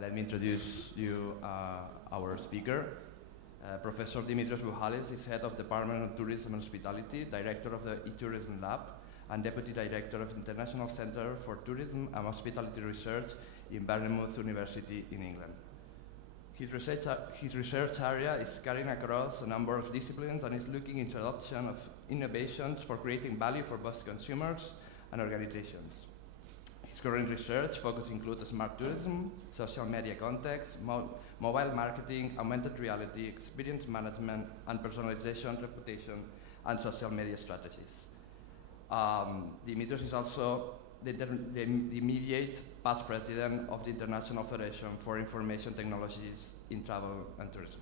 Let me introduce you our speaker. Professor Dimitrios Buhalis is head of Department of Tourism and Hospitality, director of the eTourism Lab, and deputy director of International Center for Tourism and Hospitality Research in Bournemouth University in England. His research area is carrying across a number of disciplines and is looking into adoption of innovations for creating value for both consumers and organizations. His current research focus includes smart tourism, social media context, mobile marketing, augmented reality, experience management, and personalization, reputation, and social media strategies. Dimitrios is also the immediate past president of the International Federation for Information Technologies in Travel and Tourism.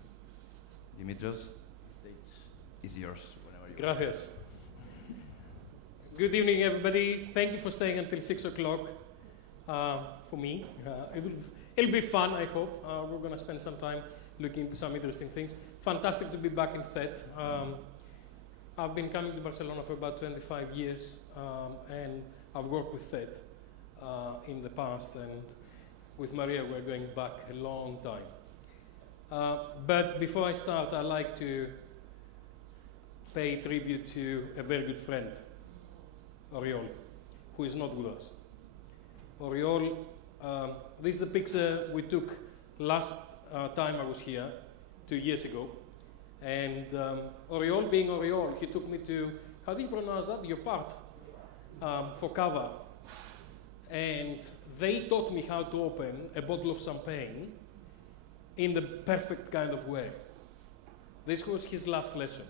Dimitrios, the stage is yours. Gracias. Good evening, everybody. Thank you for staying until 6 o'clock for me. It'll be fun, I hope. We're going to spend some time looking into some interesting things. Fantastic to be back in CETT. I've been coming to Barcelona for about 25 years, and I've worked with CETT in the past, and with Maria we're going back a long time. But before I start, I'd like to pay tribute to a very good friend, Oriol, who is not with us. Oriol, this is a picture we took last time I was here, 2 years ago. And Oriol, being Oriol, he took me to, how do you pronounce that? Your part, for cover. And they taught me how to open a bottle of champagne in the perfect kind of way. This was his last lesson.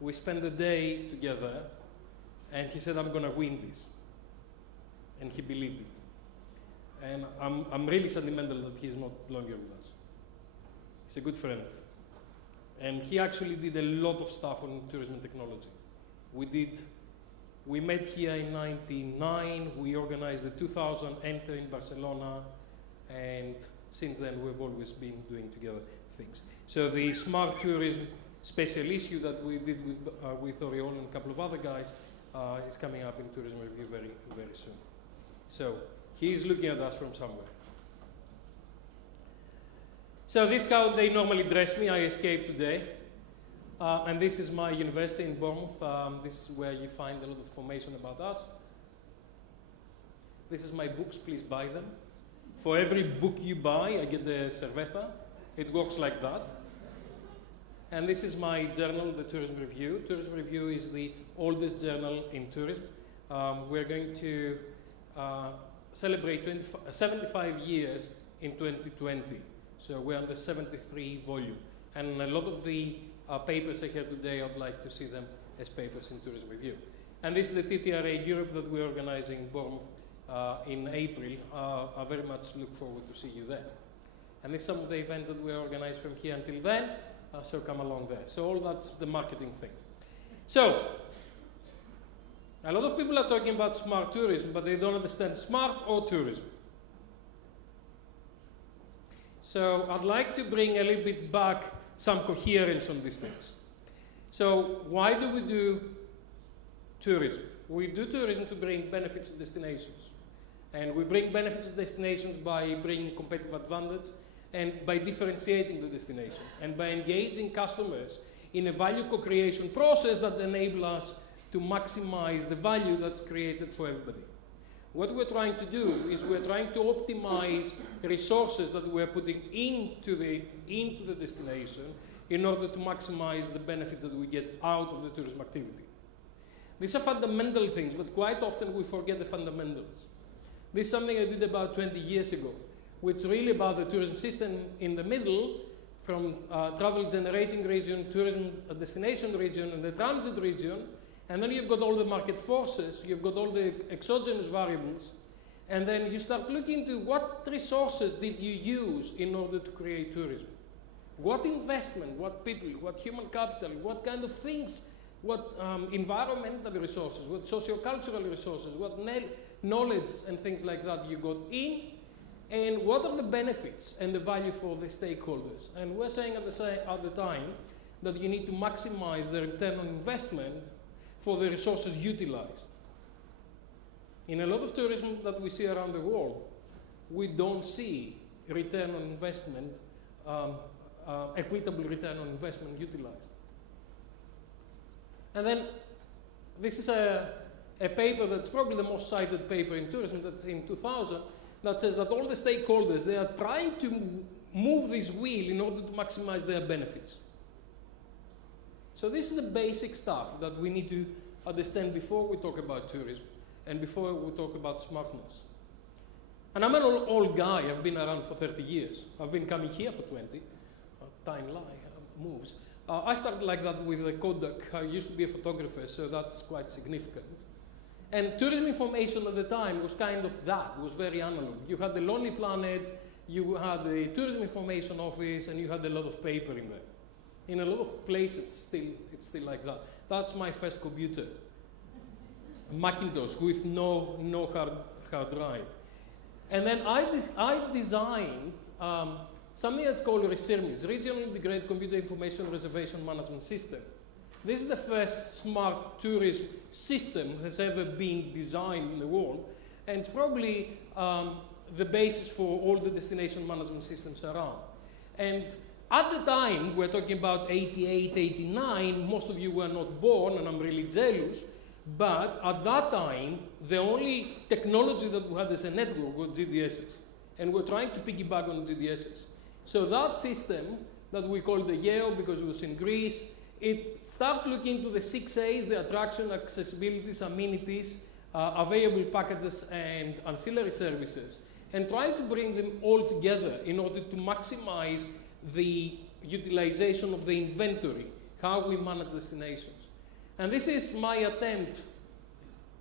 We spent the day together, and he said, I'm going to win this. And he believed it. And I'm really sentimental that he is not longer with us. He's a good friend. And he actually did a lot of stuff on tourism and technology. We met here in '99, we organized the 2000 Enter in Barcelona, and since then we've always been doing together things. So the smart tourism special issue that we did with Oriol and a couple of other guys is coming up in Tourism Review very, very soon. So he's looking at us from somewhere. So this is how they normally dress me. I escaped today. And this is my university in Bournemouth. This is where you find a lot of information about us. This is my books. Please buy them. For every book you buy, I get the cerveza. It works like that. And this is my journal, the Tourism Review. Tourism Review is the oldest journal in tourism. We're going to celebrate 75 years in 2020. So we're on the 73 volume. And a lot of the papers I have today, I'd like to see them as papers in Tourism Review. And this is the TTRA Europe that we're organizing in Bournemouth in April. I very much look forward to see you there. And this is some of the events that we organize from here until then, so come along there. So all that's the marketing thing. So, a lot of people are talking about smart tourism, but they don't understand smart or tourism. So I'd like to bring a little bit back some coherence on these things. So why do we do tourism? We do tourism to bring benefits to destinations. And we bring benefits to destinations by bringing competitive advantage and by differentiating the destination and by engaging customers in a value co-creation process that enables us to maximize the value that's created for everybody. What we're trying to do is we're trying to optimize resources that we're putting into the destination in order to maximize the benefits that we get out of the tourism activity. These are fundamental things, but quite often we forget the fundamentals. This is something I did about 20 years ago, which is really about the tourism system in the middle, from travel generating region, tourism destination region, and the transit region. And then you've got all the market forces, you've got all the exogenous variables, and then you start looking into what resources did you use in order to create tourism? What investment, what people, what human capital, what kind of things, what environmental resources, what socio-cultural resources, what knowledge and things like that you got in, and what are the benefits and the value for the stakeholders? And we're saying at the time that you need to maximize the return on investment for the resources utilized. In a lot of tourism that we see around the world, we don't see return on investment, equitable return on investment utilized. And then this is a paper that's probably the most cited paper in tourism, that's in 2000, that says that all the stakeholders, they are trying to move this wheel in order to maximize their benefits. So this is the basic stuff that we need to understand before we talk about tourism and before we talk about smartness. And I'm an old guy. I've been around for 30 years. I've been coming here for 20. Time moves. I started like that with the Kodak. I used to be a photographer, so that's quite significant. And tourism information at the time was kind of that. It was very analog. You had the Lonely Planet, you had the Tourism Information Office, and you had a lot of paper in there. In a lot of places, it's still like that. That's my first computer, a Macintosh with no hard drive. And then I designed something that's called RESIRMIS, Regional Integrated Computer Information Reservation Management System. This is the first smart tourism system that's ever been designed in the world, and it's probably the basis for all the destination management systems around. And at the time, we're talking about 88, 89, most of you were not born, and I'm really jealous, but at that time, the only technology that we had as a network was GDSs, and we're trying to piggyback on GDSs. So that system that we call the YEO because it was in Greece, it started looking into the 6 A's, the attraction, accessibilities, amenities, available packages, and ancillary services, and trying to bring them all together in order to maximize the utilization of the inventory, how we manage destinations. And this is my attempt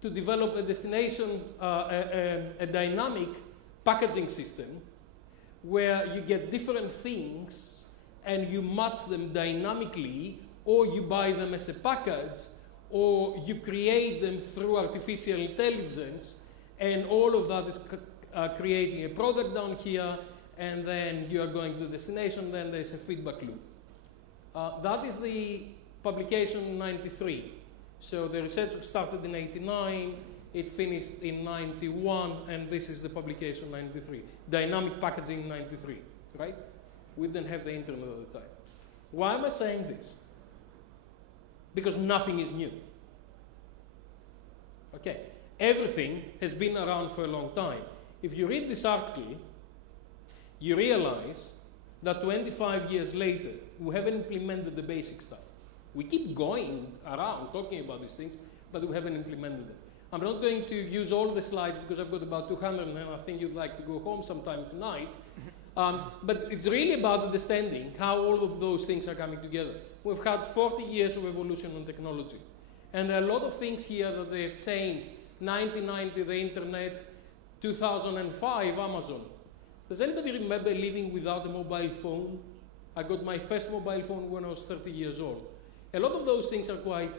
to develop a destination, a dynamic packaging system where you get different things and you match them dynamically, or you buy them as a package, or you create them through artificial intelligence, and all of that is creating a product down here, and then you are going to the destination, then there's a feedback loop. That is the publication in 93. So the research started in 89, it finished in 91, and this is the publication 93. Dynamic packaging 93, right? We didn't have the internet at the time. Why am I saying this? Because nothing is new. Okay, everything has been around for a long time. If you read this article, you realize that 25 years later, we haven't implemented the basic stuff. We keep going around talking about these things, but we haven't implemented it. I'm not going to use all the slides because I've got about 200 and I think you'd like to go home sometime tonight. But it's really about understanding how all of those things are coming together. We've had 40 years of evolution in technology. And there are a lot of things here that they've changed. 1990, the internet. 2005, Amazon. Does anybody remember living without a mobile phone? I got my first mobile phone when I was 30 years old. A lot of those things are quite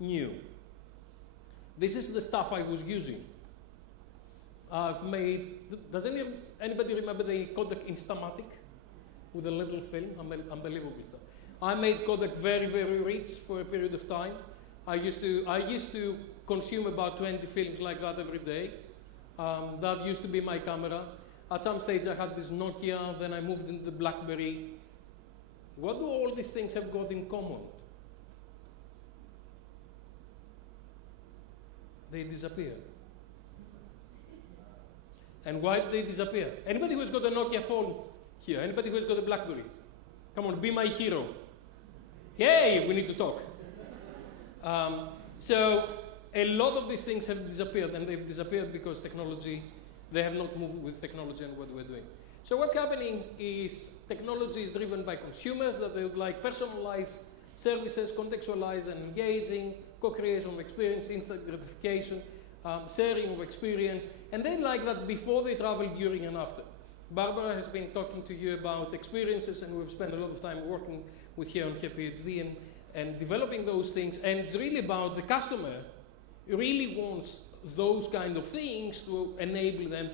new. This is the stuff I was using. I've made, does anybody remember the Kodak Instamatic with a little film? Unbelievable stuff. I made Kodak very, very rich for a period of time. I used to consume about 20 films like that every day. That used to be my camera. At some stage I had this Nokia, then I moved into the BlackBerry. What do all these things have got in common? They disappeared. And why did they disappear? Anybody who's got a Nokia phone here? Anybody who's got a BlackBerry? Come on, be my hero. Yay, we need to talk. So a lot of these things have disappeared, and they've disappeared because technology, they have not moved with technology and what we're doing. So what's happening is technology is driven by consumers that they would like personalized services, contextualized and engaging, co-creation of experience, instant gratification, sharing of experience, and they like that before they travel, during and after. Barbara has been talking to you about experiences, and we've spent a lot of time working with her on her PhD and developing those things, and it's really about the customer really wants those kind of things to enable them.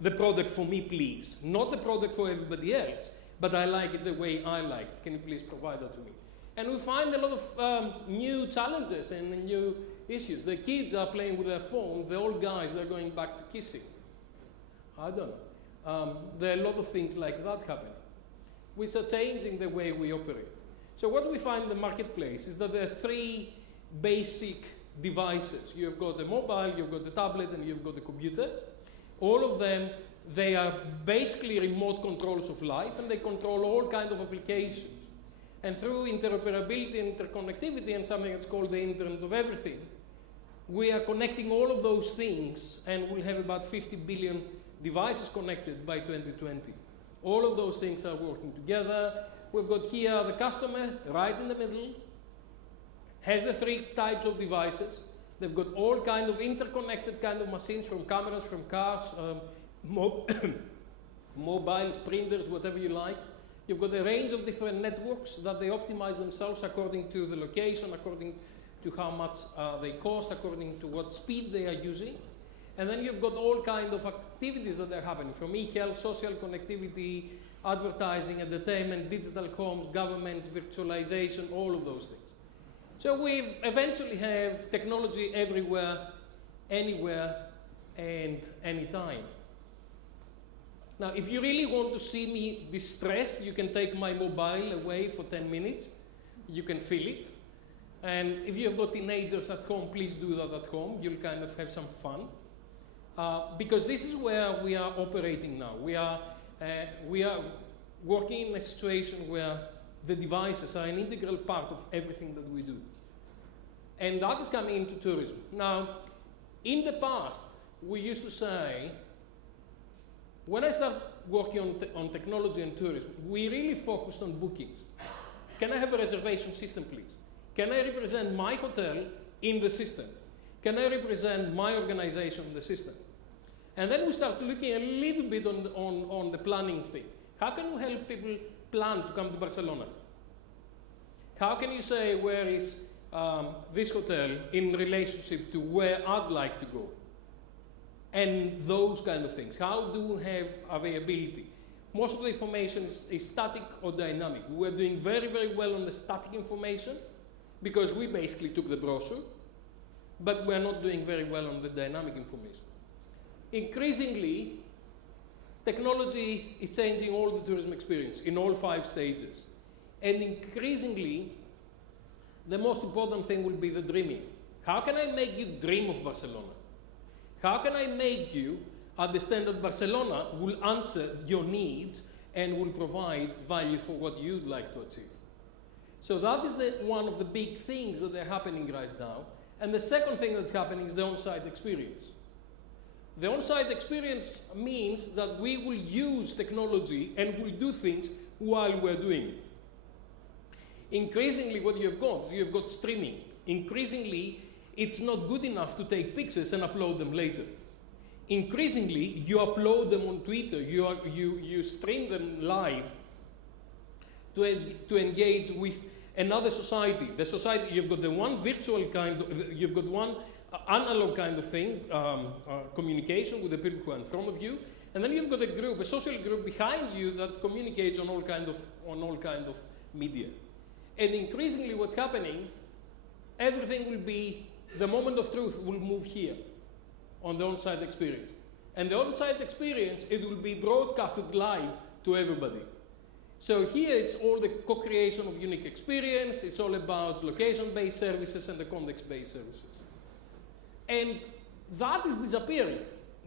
The product for me, please. Not the product for everybody else, but I like it the way I like it. Can you please provide that to me? And we find a lot of new challenges and new issues. The kids are playing with their phone. The old guys, they're going back to kissing. I don't know. There are a lot of things like that happening, which are changing the way we operate. So what we find in the marketplace is that there are three basic devices. You've got the mobile, you've got the tablet, and you've got the computer. All of them, they are basically remote controls of life, and they control all kinds of applications. And through interoperability and interconnectivity and something that's called the Internet of Everything, we are connecting all of those things, and we'll have about 50 billion devices connected by 2020. All of those things are working together. We've got here the customer right in the middle, has the three types of devices. They've got all kinds of interconnected kind of machines, from cameras, from cars, mobiles, printers, whatever you like. You've got a range of different networks that they optimize themselves according to the location, according to how much they cost, according to what speed they are using. And then you've got all kinds of activities that are happening, from e-health, social connectivity, advertising, entertainment, digital comms, government, virtualization, all of those things. So we eventually have technology everywhere, anywhere, and anytime. Now, if you really want to see me distressed, you can take my mobile away for 10 minutes. You can feel it. And if you've got teenagers at home, please do that at home. You'll kind of have some fun. Because this is where we are operating now. We are working in a situation where the devices are an integral part of everything that we do. And that is coming into tourism. Now, in the past, we used to say, when I started working on technology and tourism, we really focused on bookings. Can I have a reservation system, please? Can I represent my hotel in the system? Can I represent my organization in the system? And then we start looking a little bit on the planning thing. How can you help people plan to come to Barcelona? How can you say, where is this hotel in relationship to where I'd like to go? And those kind of things. How do we have availability? Most of the information is static or dynamic. We're doing very, very well on the static information because we basically took the brochure, but we're not doing very well on the dynamic information. Increasingly, technology is changing all the tourism experience in all 5 stages. And increasingly, the most important thing will be the dreaming. How can I make you dream of Barcelona? How can I make you understand that Barcelona will answer your needs and will provide value for what you'd like to achieve? So that is one of the big things that are happening right now. And the second thing that's happening is the on-site experience. The on-site experience means that we will use technology and will do things while we're doing it. Increasingly, what you've got streaming. Increasingly, it's not good enough to take pictures and upload them later. Increasingly, you upload them on Twitter, you stream them live to engage with another society. The society, you've got the one virtual kind, you've got one analog kind of thing, communication with the people who are in front of you, and then you've got a group, a social group behind you that communicates on all kind of media. And increasingly, what's happening, everything will be, the moment of truth will move here on the on-site experience. And the on-site experience, it will be broadcasted live to everybody. So here it's all the co-creation of unique experience, it's all about location-based services and the context-based services. And that is disappearing.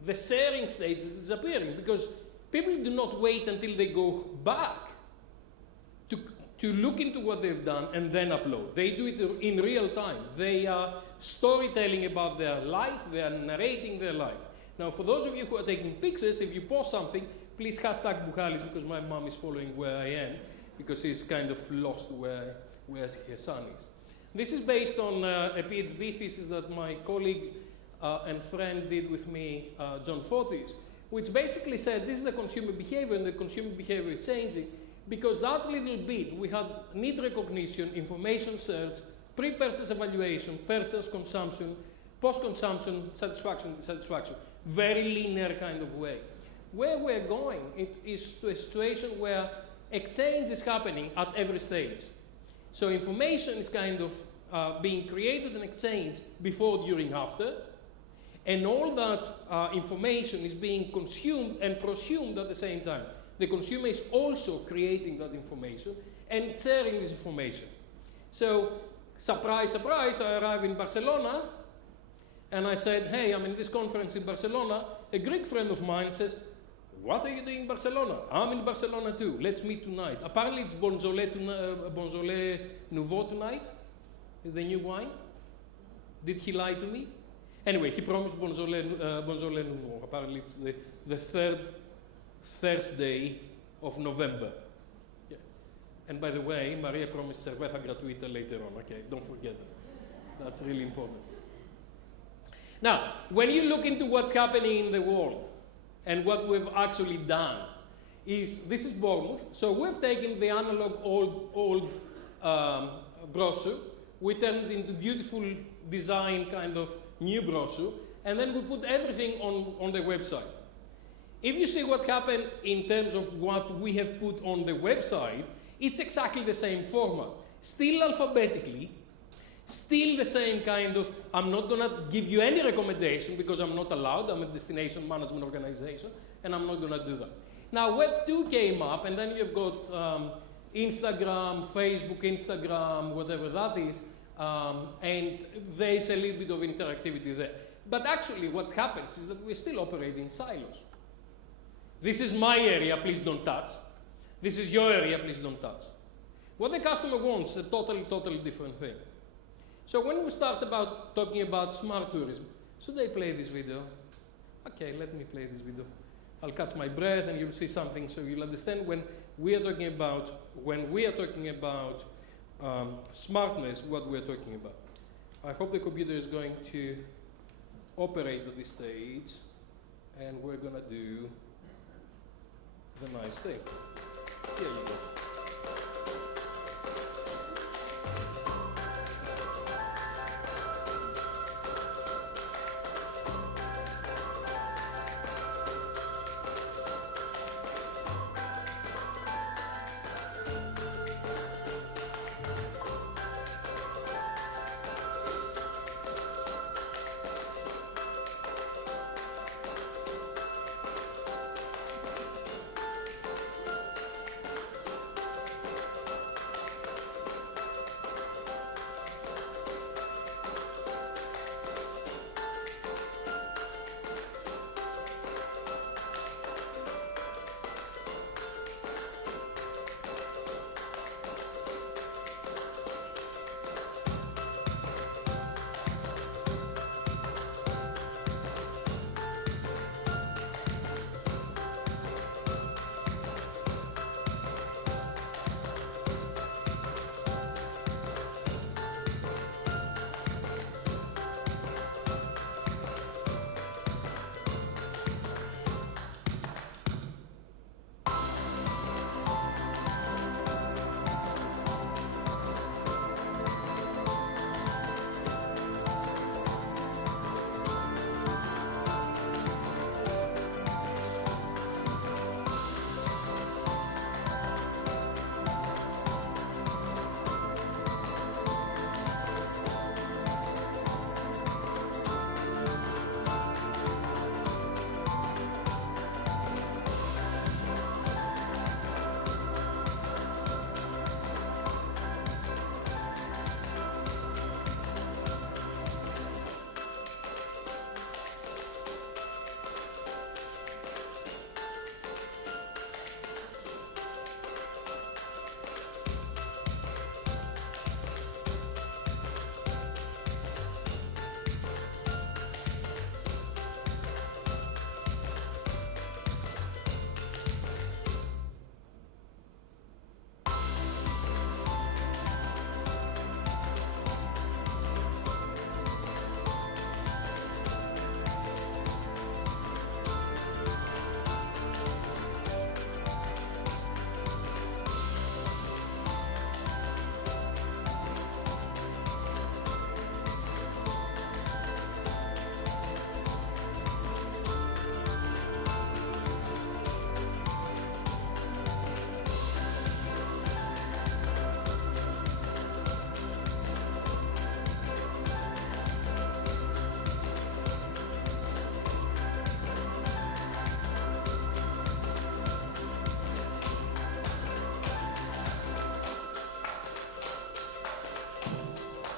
The sharing stage is disappearing because people do not wait until they go back to look into what they've done and then upload. They do it in real time. They are storytelling about their life, they are narrating their life. Now, for those of you who are taking pictures, if you post something, please hashtag Buhalis, because my mom is following where I am, because she's kind of lost where her son is. This is based on a PhD thesis that my colleague and friend did with me, John Fortis, which basically said this is the consumer behavior, and the consumer behavior is changing, because that little bit, we had need recognition, information search, pre-purchase evaluation, purchase, consumption, post-consumption, satisfaction, dissatisfaction. Very linear kind of way. Where we're going is to a situation where exchange is happening at every stage. So information is kind of being created and exchanged before, during, after. And all that information is being consumed and prosumed at the same time. The consumer is also creating that information and sharing this information. So, surprise, surprise, I arrive in Barcelona and I said, hey, I'm in this conference in Barcelona. A Greek friend of mine says, what are you doing in Barcelona? I'm in Barcelona too. Let's meet tonight. Apparently it's Bonjolet Nouveau tonight, the new wine. Did he lie to me? Anyway, he promised Bonjolet Nouveau. Apparently it's the third Thursday of November. Yeah. And by the way, Maria promised cerveza gratuita later on. Okay, don't forget that. That's really important. Now, when you look into what's happening in the world, and what we've actually done is, this is Bournemouth. So we've taken the analog old brochure, we turned it into beautiful design kind of new brochure, and then we put everything on the website. If you see what happened in terms of what we have put on the website, it's exactly the same format. Still alphabetically, still the same kind of, I'm not going to give you any recommendation because I'm not allowed, I'm a destination management organization, and I'm not going to do that. Now, Web 2 came up, and then you've got Instagram, Facebook, Instagram, whatever that is, and there's a little bit of interactivity there. But actually, what happens is that we still operate in silos. This is my area, please don't touch. This is your area, please don't touch. What the customer wants is a totally different thing. So when we start talking about smart tourism, should I play this video? Okay, let me play this video. I'll catch my breath and you'll see something so you'll understand when we are talking about smartness, what we're talking about. I hope the computer is going to operate at this stage and we're going to do the nice thing. Here you go.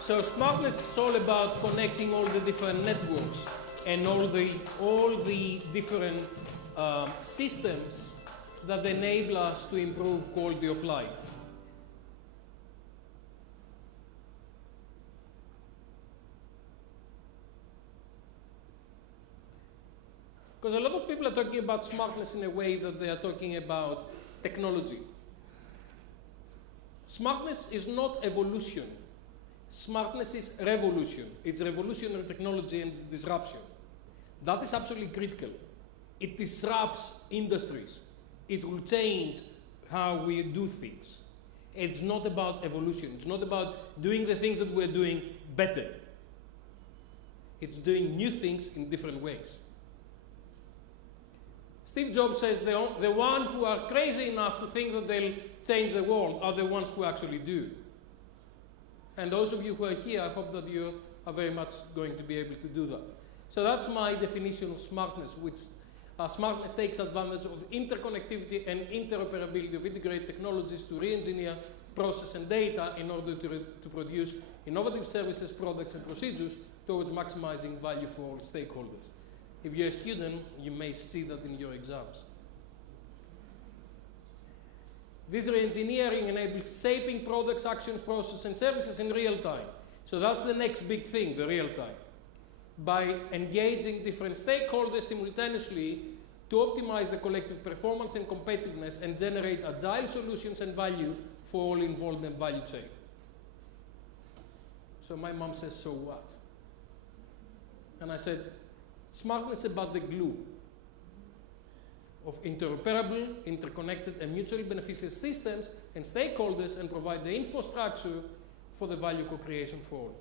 So smartness is all about connecting all the different networks and all the different systems that enable us to improve quality of life. Because a lot of people are talking about smartness in a way that they are talking about technology. Smartness is not evolution. Smartness is revolution. It's revolutionary technology and it's disruption. That is absolutely critical. It disrupts industries. It will change how we do things. It's not about evolution. It's not about doing the things that we're doing better. It's doing new things in different ways. Steve Jobs says the ones who are crazy enough to think that they'll change the world are the ones who actually do. And those of you who are here, I hope that you are very much going to be able to do that. So that's my definition of smartness, which smartness takes advantage of interconnectivity and interoperability of integrated technologies to re-engineer process and data in order to produce innovative services, products, and procedures towards maximizing value for all stakeholders. If you're a student, you may see that in your exams. This re-engineering enables shaping products, actions, processes, and services in real time. So that's the next big thing, the real time. By engaging different stakeholders simultaneously to optimize the collective performance and competitiveness and generate agile solutions and value for all involved in the value chain. So my mom says, so what? And I said, smartness is about the glue of interoperable, interconnected, and mutually beneficial systems and stakeholders, and provide the infrastructure for the value co-creation for all.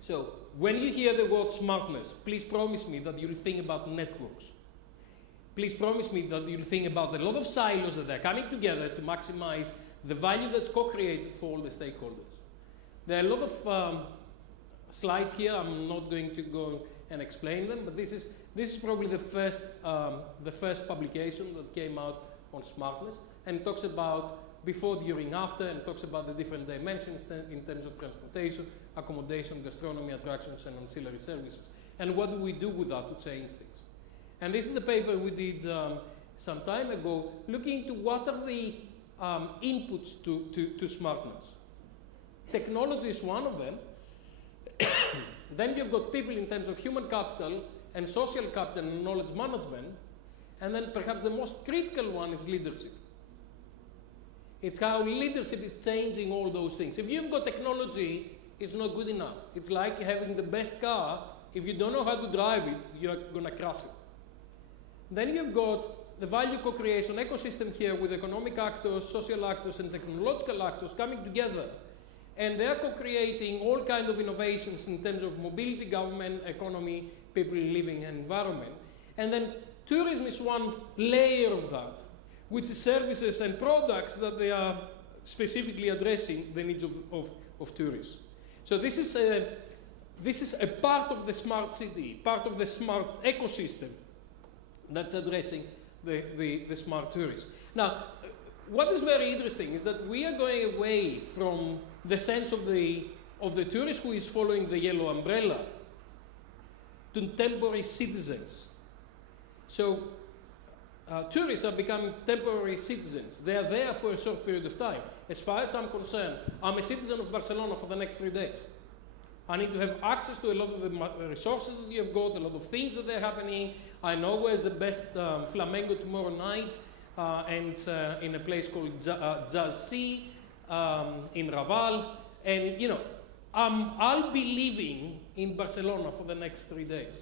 So, when you hear the word smartness, please promise me that you'll think about networks. Please promise me that you'll think about a lot of silos that are coming together to maximize the value that's co-created for all the stakeholders. There are a lot of slides here. I'm not going to go and explain them, but this is probably the first publication that came out on smartness, and talks about before, during, after, and talks about the different dimensions in terms of transportation, accommodation, gastronomy, attractions, and ancillary services. And what do we do with that to change things? And this is the paper we did some time ago, looking into what are the inputs to smartness. Technology is one of them. Then you've got people in terms of human capital and social capital and knowledge management. And then perhaps the most critical one is leadership. It's how leadership is changing all those things. If you've got technology, it's not good enough. It's like having the best car. If you don't know how to drive it, you're going to crash it. Then you've got the value co-creation ecosystem here with economic actors, social actors, and technological actors coming together. And they're co-creating all kinds of innovations in terms of mobility, government, economy, people living, and environment. And then tourism is one layer of that, which is services and products that they are specifically addressing the needs of tourists. So this is a part of the smart city, part of the smart ecosystem that's addressing the smart tourist. Now, what is very interesting is that we are going away from the sense of the tourist who is following the yellow umbrella to temporary citizens. So tourists are becoming temporary citizens. They are there for a short period of time. As far as I'm concerned, I'm a citizen of Barcelona for the next 3 days. I need to have access to a lot of the resources that you've got, a lot of things that are happening. I know where's the best flamenco tomorrow night, and in a place called Jazz Sea in Raval. And, you know, I'll be living in Barcelona for the next 3 days,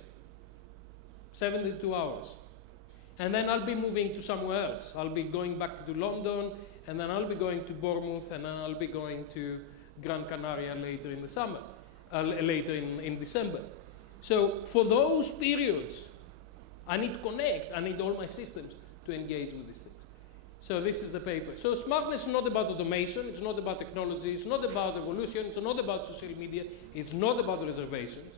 72 hours. And then I'll be moving to somewhere else. I'll be going back to London, and then I'll be going to Bournemouth, and then I'll be going to Gran Canaria later in the summer, later in December. So for those periods, I need to connect. I need all my systems to engage with these things. So this is the paper. So smartness is not about automation. It's not about technology. It's not about evolution. It's not about social media. It's not about reservations.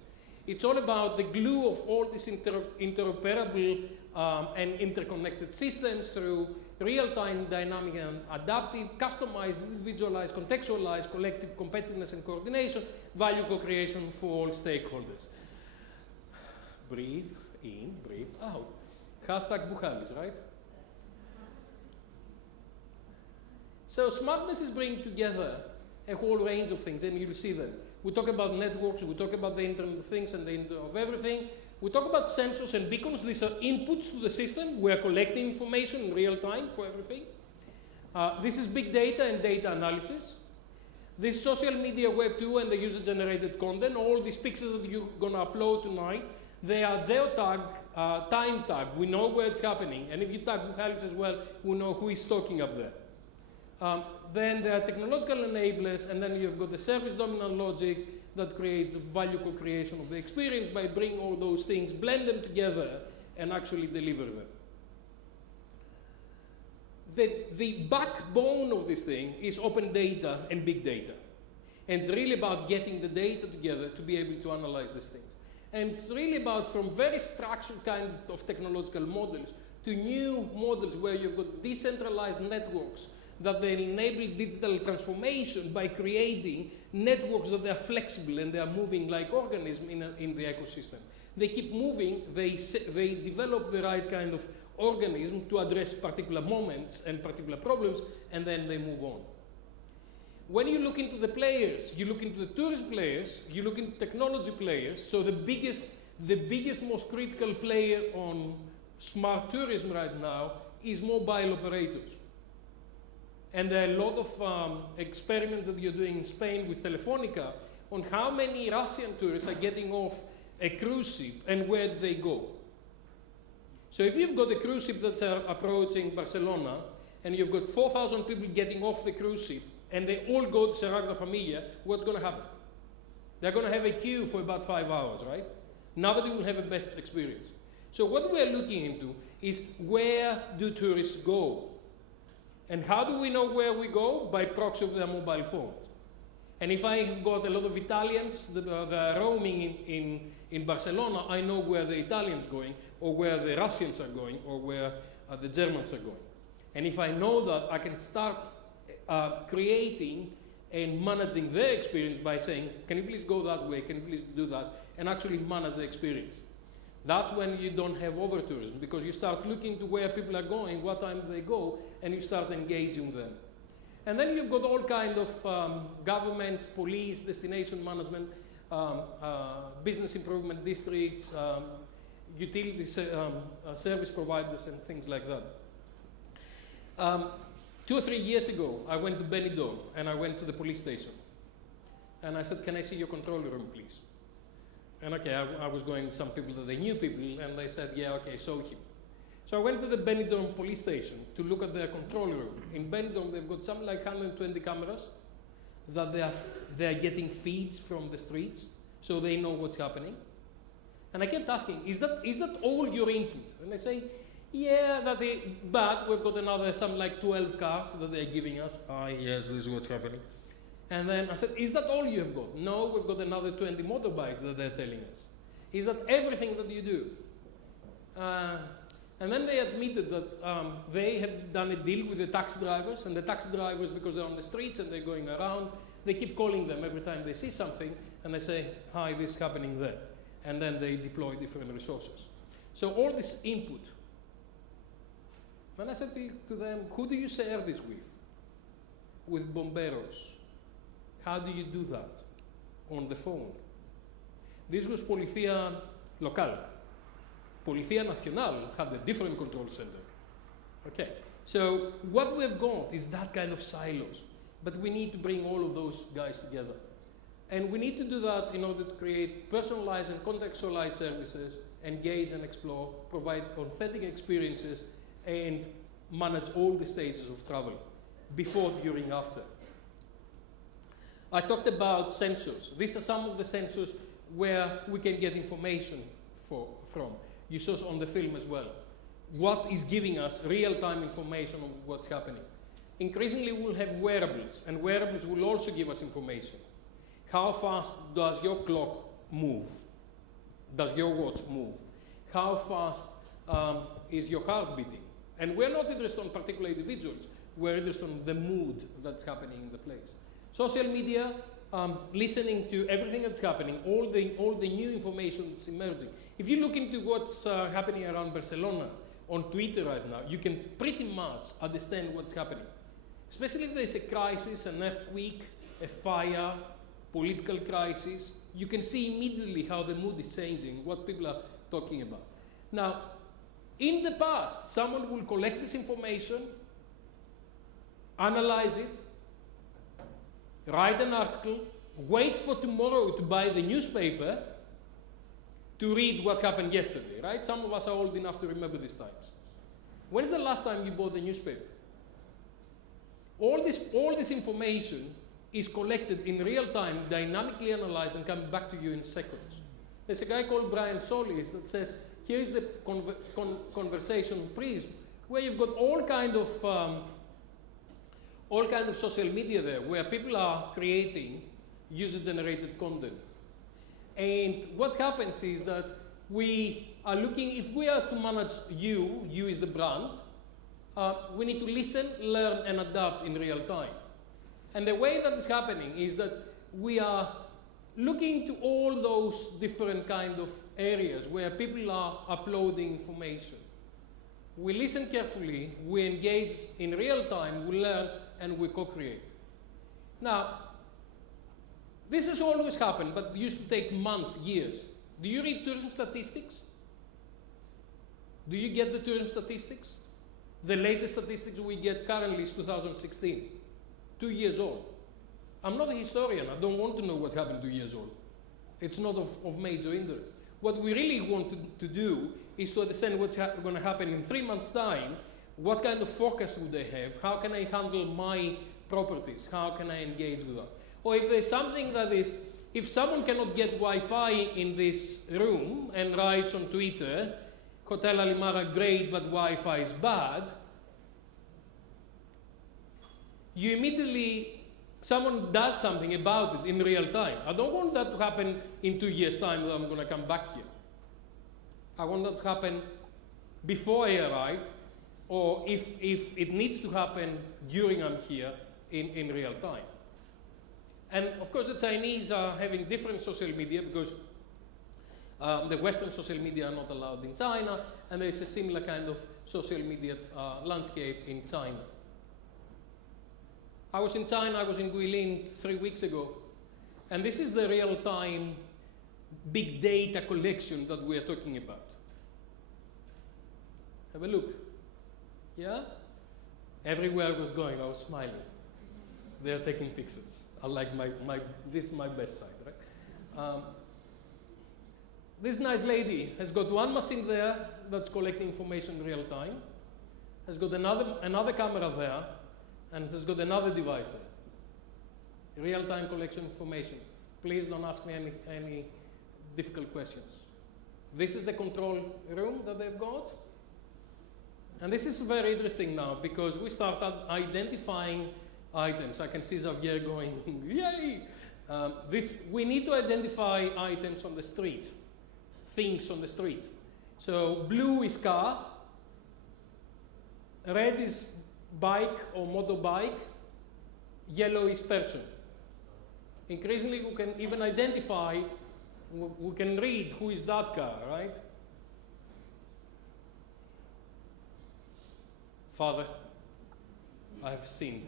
It's all about the glue of all these interoperable and interconnected systems through real-time, dynamic, and adaptive, customized, individualized, contextualized, collective competitiveness and coordination, value co-creation for all stakeholders. Breathe in, breathe out. Hashtag Buhalis, right? So smartness is bringing together a whole range of things, and you'll see them. We talk about networks, we talk about the Internet of Things and the Internet of Everything. We talk about sensors and beacons. These are inputs to the system. We are collecting information in real time for everything. This is big data and data analysis. This social media Web 2 and the user-generated content. All these pictures that you're going to upload tonight, they are geotagged, time tagged. We know where it's happening. And if you tag Buhalis as well, we know who is talking up there. Then there are technological enablers, and then you've got the service dominant logic that creates value co-creation of the experience by bringing all those things, blend them together, and actually deliver them. The backbone of this thing is open data and big data. And it's really about getting the data together to be able to analyze these things. And it's really about from very structured kind of technological models to new models where you've got decentralized networks that they enable digital transformation by creating networks that are flexible and they are moving like organisms in the ecosystem. They keep moving, they develop the right kind of organism to address particular moments and particular problems, and then they move on. When you look into the players, you look into the tourism players, you look into technology players, so the biggest, most critical player on smart tourism right now is mobile operators. And there are a lot of experiments that you're doing in Spain with Telefonica on how many Russian tourists are getting off a cruise ship and where do they go. So if you've got a cruise ship that's approaching Barcelona and you've got 4,000 people getting off the cruise ship and they all go to Sagrada Familia, what's going to happen? They're going to have a queue for about 5 hours, right? Nobody will have a best experience. So what we're looking into is where do tourists go? And how do we know where we go? By proxy of their mobile phones. And if I have got a lot of Italians that are roaming in Barcelona, I know where the Italians are going, or where the Russians are going, or where the Germans are going. And if I know that, I can start creating and managing their experience by saying, can you please go that way, can you please do that, and actually manage the experience. That's when you don't have over-tourism, because you start looking to where people are going, what time they go, and you start engaging them. And then you've got all kinds of government, police, destination management, business improvement districts, utility service providers, and things like that. 2 or 3 years ago, I went to Benidorm, and I went to the police station. And I said, can I see your control room, please? And okay, I was going with some people that they knew people, and they said, yeah, okay, show him. So I went to the Benidorm police station to look at their control room. In Benidorm, they've got something like 120 cameras that they are getting feeds from the streets, so they know what's happening. And I kept asking, is that all your input? And they say, yeah, but we've got another something like 12 cars that they're giving us. Yes, this is what's happening. And then I said, is that all you've got? No, we've got another 20 motorbikes that they're telling us. Is that everything that you do? And then they admitted that they have done a deal with the taxi drivers, and the taxi drivers, because they're on the streets and they're going around, they keep calling them every time they see something, and they say, hi, this is happening there. And then they deploy different resources. So all this input. And I said to them, who do you share this with? With bomberos. How do you do that? On the phone. This was Policía Local. Policía Nacional had a different control center. Okay, so what we've got is that kind of silos, but we need to bring all of those guys together. And we need to do that in order to create personalized and contextualized services, engage and explore, provide authentic experiences, and manage all the stages of travel, before, during, after. I talked about sensors. These are some of the sensors where we can get information from. You saw on the film as well. What is giving us real-time information on what's happening. Increasingly, we'll have wearables, and wearables will also give us information. How fast does your clock move? Does your watch move? How fast is your heart beating? And we're not interested in particular individuals, we're interested in the mood that's happening in the place. Social media, listening to everything that's happening, all the new information that's emerging. If you look into what's happening around Barcelona on Twitter right now, you can pretty much understand what's happening. Especially if there's a crisis, an earthquake, a fire, political crisis, you can see immediately how the mood is changing, what people are talking about. Now, in the past, someone will collect this information, analyze it, write an article, wait for tomorrow to buy the newspaper to read what happened yesterday, right? Some of us are old enough to remember these times. When is the last time you bought the newspaper? All this information is collected in real time, dynamically analyzed, and comes back to you in seconds. There's a guy called Brian Solis that says, here's the conversation prism, where you've got all kind of social media there, where people are creating user-generated content. And what happens is that we are looking, if we are to manage you is the brand, we need to listen, learn, and adapt in real time. And the way that is happening is that we are looking to all those different kind of areas where people are uploading information. We listen carefully, we engage in real time, we learn, and we co-create. Now, this has always happened, but it used to take months, years. Do you read tourism statistics? Do you get the tourism statistics? The latest statistics we get currently is 2016, 2 years old. I'm not a historian, I don't want to know what happened 2 years old. It's not of major interest. What we really want to do is to understand what's going to happen in 3 months' time, what kind of forecast would they have, how can I handle my properties, how can I engage with that. Or if there's something that is, if someone cannot get Wi-Fi in this room and writes on Twitter, Hotel Alimara great but Wi-Fi is bad, you immediately, someone does something about it in real time. I don't want that to happen in 2 years' time that I'm going to come back here. I want that to happen before I arrived, or if it needs to happen during I'm here in real time. And of course the Chinese are having different social media because the Western social media are not allowed in China, and there is a similar kind of social media landscape in China. I was in China, I was in Guilin 3 weeks ago, and this is the real-time big data collection that we are talking about. Have a look. Yeah? Everywhere I was going, I was smiling. They are taking pictures. I like this is my best side, right? This nice lady has got one machine there that's collecting information in real time, has got another camera there, and has got another device there. Real-time collection information. Please don't ask me any difficult questions. This is the control room that they've got. And this is very interesting now because we started identifying items. I can see Xavier going, yay! We need to identify items on the street, things on the street. So blue is car, red is bike or motorbike, yellow is person. Increasingly, we can even identify, we can read who is that car, right? Father, I have sinned.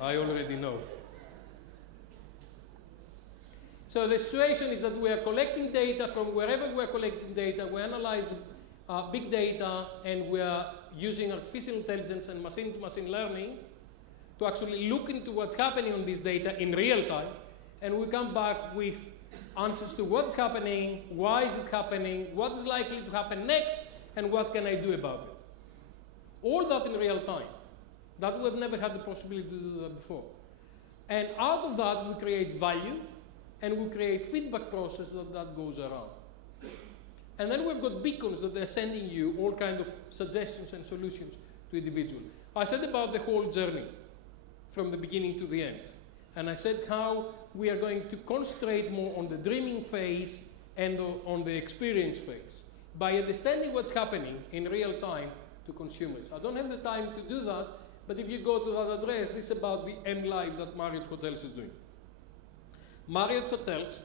I already know. So the situation is that we are collecting data from wherever we are collecting data, we analyze big data, and we are using artificial intelligence and machine-to-machine learning to actually look into what's happening on this data in real time, and we come back with answers to what's happening, why is it happening, what is likely to happen next, and what can I do about it. All that in real time. That we've never had the possibility to do that before. And out of that, we create value, and we create feedback process that goes around. And then we've got beacons that they're sending you all kinds of suggestions and solutions to individuals. I said about the whole journey from the beginning to the end. And I said how we are going to concentrate more on the dreaming phase and on the experience phase. by understanding what's happening in real time to consumers. I don't have the time to do that, but if you go to that address, this is about the M-Live that Marriott Hotels is doing. Marriott Hotels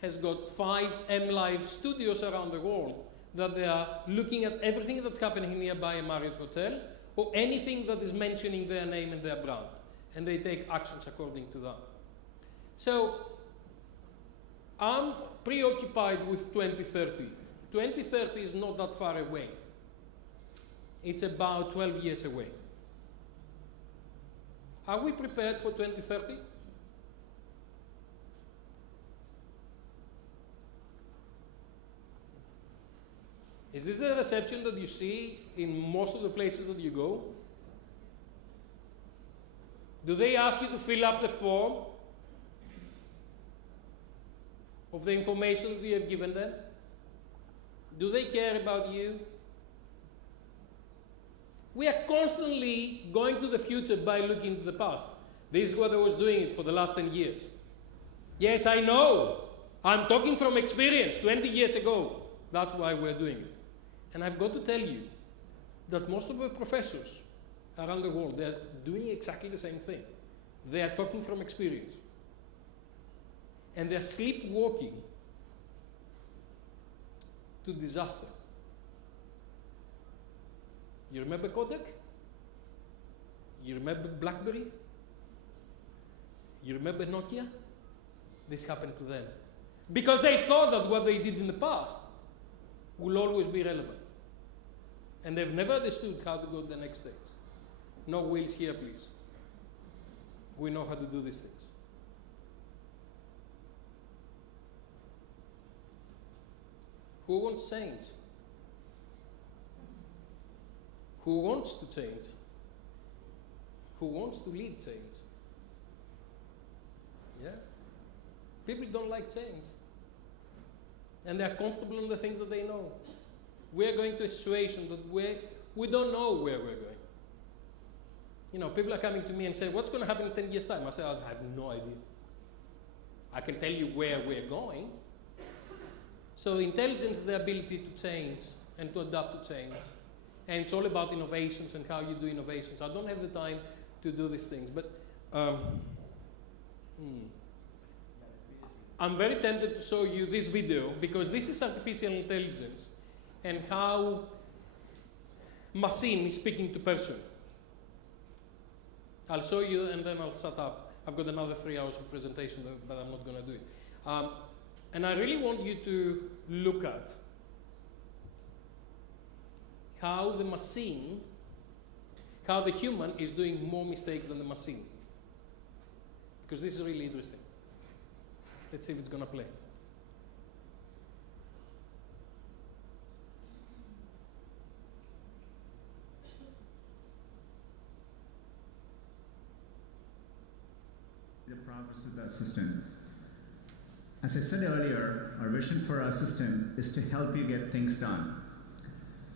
has got 5 M-Live studios around the world that they are looking at everything that's happening nearby a Marriott Hotel or anything that is mentioning their name and their brand, and they take actions according to that. So I'm preoccupied with 2030. 2030 is not that far away. It's about 12 years away. Are we prepared for 2030? Is this the reception that you see in most of the places that you go? Do they ask you to fill up the form of the information that you have given them? Do they care about you? We are constantly going to the future by looking to the past. This is what I was doing it for the last 10 years. Yes, I know. I'm talking from experience. 20 years ago, that's why we're doing it. And I've got to tell you that most of the professors around the world, they're doing exactly the same thing. They are talking from experience. And they're sleepwalking to disaster. You remember Kodak? You remember BlackBerry? You remember Nokia? This happened to them. Because they thought that what they did in the past will always be relevant. And they've never understood how to go to the next stage. No wheels here, please. We know how to do these things. Who wants change? Who wants to change? Who wants to lead change? Yeah? People don't like change. And they're comfortable in the things that they know. We're going to a situation that we don't know where we're going. You know, people are coming to me and say, what's going to happen in 10 years' time? I say, I have no idea. I can tell you where we're going. So intelligence is the ability to change and to adapt to change. And it's all about innovations and how you do innovations. I don't have the time to do these things, but I'm very tempted to show you this video because this is artificial intelligence and how machine is speaking to person. I'll show you and then I'll shut up. I've got another 3 hours of presentation, but I'm not going to do it. And I really want you to look at how the machine, how the human is doing more mistakes than the machine. Because this is really interesting. Let's see if it's going to play. The progress of that system. As I said earlier, our vision for our system is to help you get things done.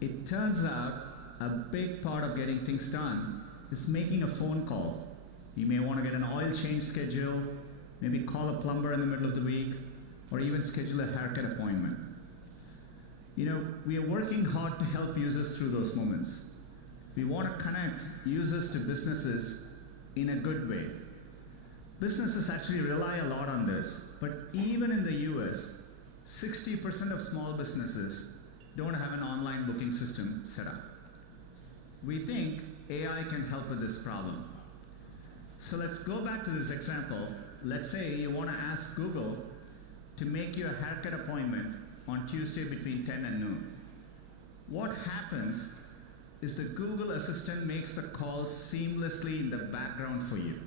It turns out a big part of getting things done is making a phone call. You may want to get an oil change schedule, maybe call a plumber in the middle of the week, or even schedule a haircut appointment. You know, we are working hard to help users through those moments. We want to connect users to businesses in a good way. Businesses actually rely a lot on this, but even in the US, 60% of small businesses don't have an online booking system set up. We think AI can help with this problem. So let's go back to this example. Let's say you want to ask Google to make you a haircut appointment on Tuesday between 10 and noon. What happens is the Google Assistant makes the call seamlessly in the background for you.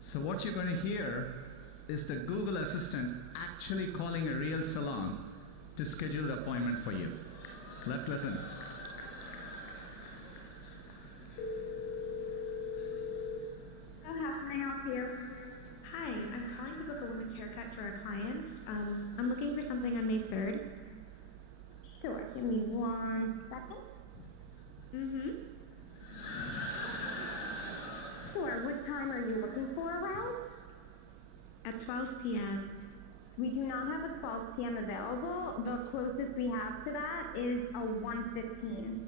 So what you're going to hear is the Google Assistant actually calling a real salon to schedule the appointment for you. Let's listen. How can I help you? Hi, I'm calling to book a women's haircut for a client. I'm looking for something on May 3rd. Sure, give me 1 second. Sure, what time are you looking for around? At 12 p.m. We do not have a 12 p.m. available. The closest we have to that is a 1:15.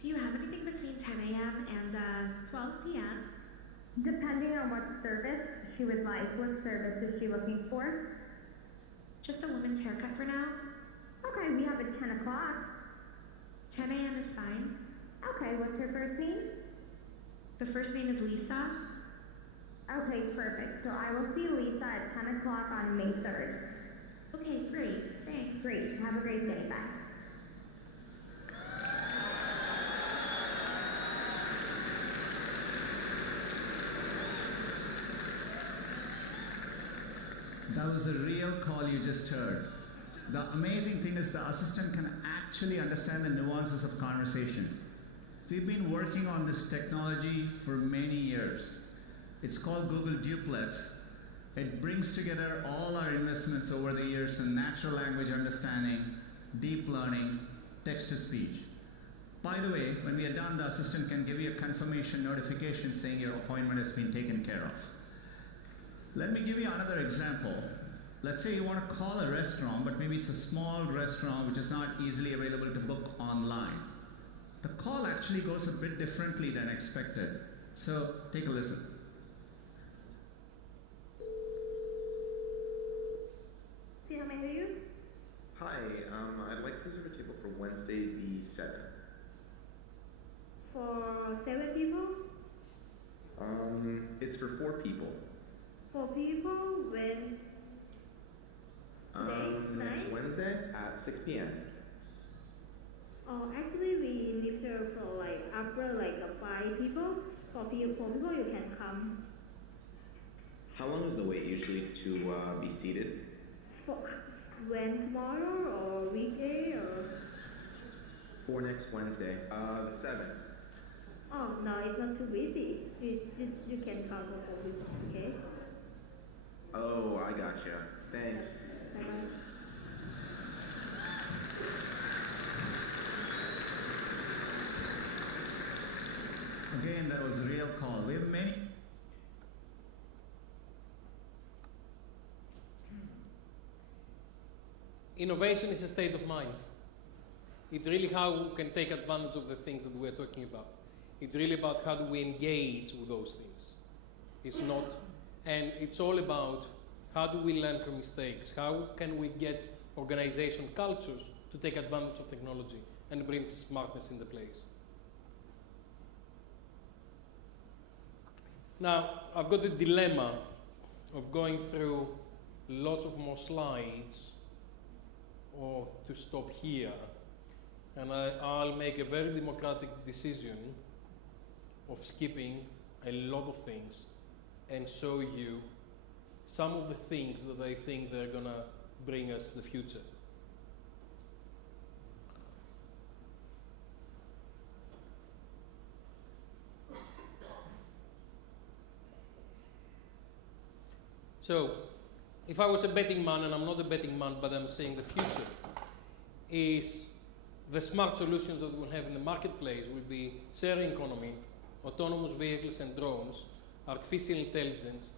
Do you have anything between 10 a.m. and 12 p.m.? Depending on what service she would like. What service is she looking for? Just a woman's haircut for now. Okay, we have at 10 o'clock. 10 a.m. is fine. Okay, what's her first name? The first name is Lisa. Okay, perfect. So I will see Lisa at 10 o'clock on May 3rd. Okay, great. Thanks. Great. Have a great day. Bye. That was a real call you just heard. The amazing thing is the assistant can actually understand the nuances of conversation. We've been working on this technology for many years. It's called Google Duplex. It brings together all our investments over the years in natural language understanding, deep learning, text-to-speech. By the way, when we are done, the assistant can give you a confirmation notification saying your appointment has been taken care of. Let me give you another example. Let's say you want to call a restaurant, but maybe it's a small restaurant which is not easily available to book online. The call actually goes a bit differently than expected. So take a listen. See how may I hear you? Hi, I'd like to reserve a table for Wednesday the 7th. For 7 people? It's for 4 people. 4 people when? Next Wednesday at 6 p.m. Oh, actually we leave there for after 5 people. For 4 people you can come. How long is the wait usually to be seated? For when, tomorrow or weekday or? For next Wednesday, the 7th. Oh, no, it's not too busy. You can come for 4 people, okay? Oh, I gotcha. Thanks. Bye-bye. Again, that was a real call. We have many. Innovation is a state of mind. It's really how we can take advantage of the things that we're talking about. It's really about how do we engage with those things. It's not, and it's all about how do we learn from mistakes? How can we get organization cultures to take advantage of technology and bring smartness into place? Now, I've got the dilemma of going through lots of more slides or to stop here, and I'll make a very democratic decision of skipping a lot of things and show you some of the things that I think they're gonna bring us the future. So, if I was a betting man, and I'm not a betting man, but I'm saying the future, is the smart solutions that we'll have in the marketplace will be sharing economy, autonomous vehicles and drones, artificial intelligence,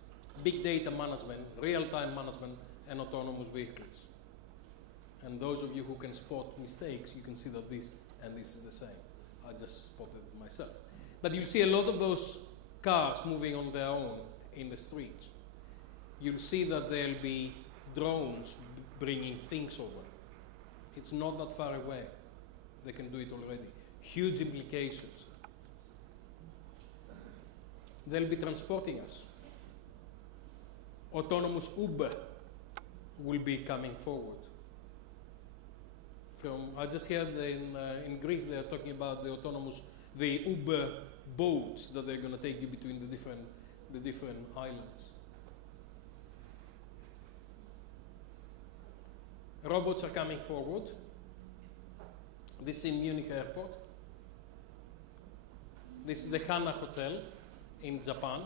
big data management, real-time management, and autonomous vehicles. And those of you who can spot mistakes, you can see that this and this is the same. I just spotted it myself. But you'll see a lot of those cars moving on their own in the streets. You'll see that there'll be drones bringing things over. It's not that far away. They can do it already. Huge implications. They'll be transporting us. Autonomous Uber will be coming forward. I just heard in Greece they are talking about the Uber boats that they're going to take you between the different islands. Robots are coming forward. This is in Munich Airport. This is the Hana Hotel in Japan.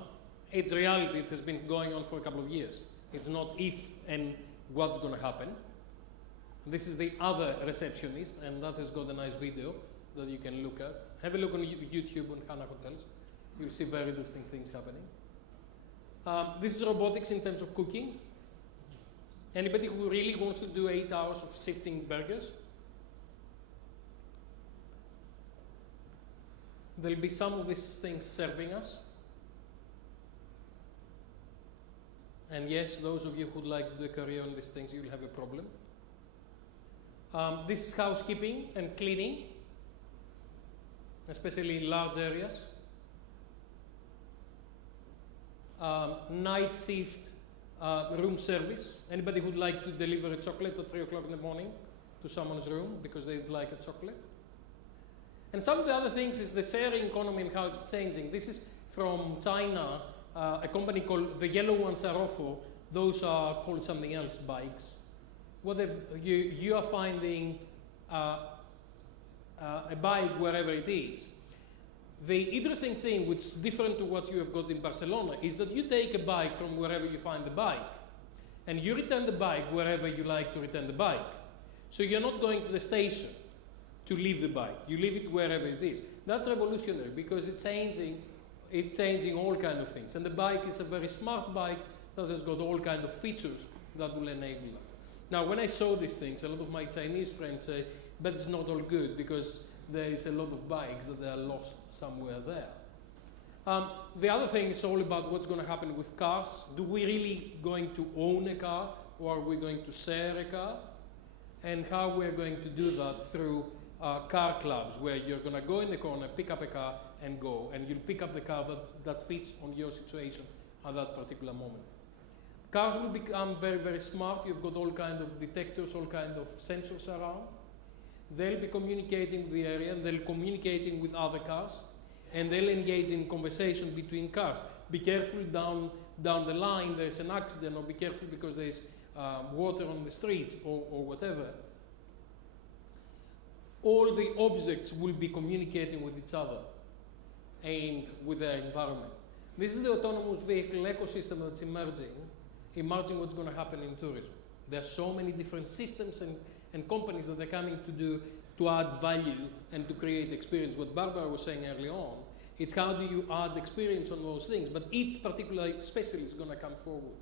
It's reality. It has been going on for a couple of years. It's not if and what's going to happen. This is the other receptionist, and that has got a nice video that you can look at. Have a look on YouTube on Hana Hotels. You'll see very interesting things happening. This is robotics in terms of cooking. Anybody who really wants to do 8 hours of shifting burgers? There'll be some of these things serving us. And yes, those of you who'd like to do a career on these things, you'll have a problem. This is housekeeping and cleaning, especially in large areas. Night shift room service. Anybody who'd like to deliver a chocolate at 3 o'clock in the morning to someone's room because they'd like a chocolate. And some of the other things is the sharing economy and how it's changing. This is from China, a company called, the yellow ones are Ofo, those are called something else, bikes. What you are finding a bike wherever it is. The interesting thing, which is different to what you have got in Barcelona, is that you take a bike from wherever you find the bike, and you return the bike wherever you like to return the bike. So you're not going to the station to leave the bike. You leave it wherever it is. That's revolutionary because it's changing all kinds of things. And the bike is a very smart bike that has got all kinds of features that will enable that. Now, when I saw these things, a lot of my Chinese friends say, but it's not all good because there is a lot of bikes that are lost somewhere there. The other thing is all about what's going to happen with cars. Do we really going to own a car, or are we going to share a car? And how we're going to do that through car clubs, where you're going to go in the corner, pick up a car and go, and you'll pick up the car that fits on your situation at that particular moment. Cars will become very, very smart. You've got all kinds of detectors, all kinds of sensors around. They'll be communicating with the area, and they'll communicating with other cars, and they'll engage in conversation between cars. Be careful down the line, there's an accident, or be careful because there's water on the street, or whatever. All the objects will be communicating with each other and with their environment. This is the autonomous vehicle ecosystem that's emerging what's going to happen in tourism. There are so many different systems and companies that are coming to add value and to create experience. What Barbara was saying early on, it's how do you add experience on those things, but each particular specialist is going to come forward.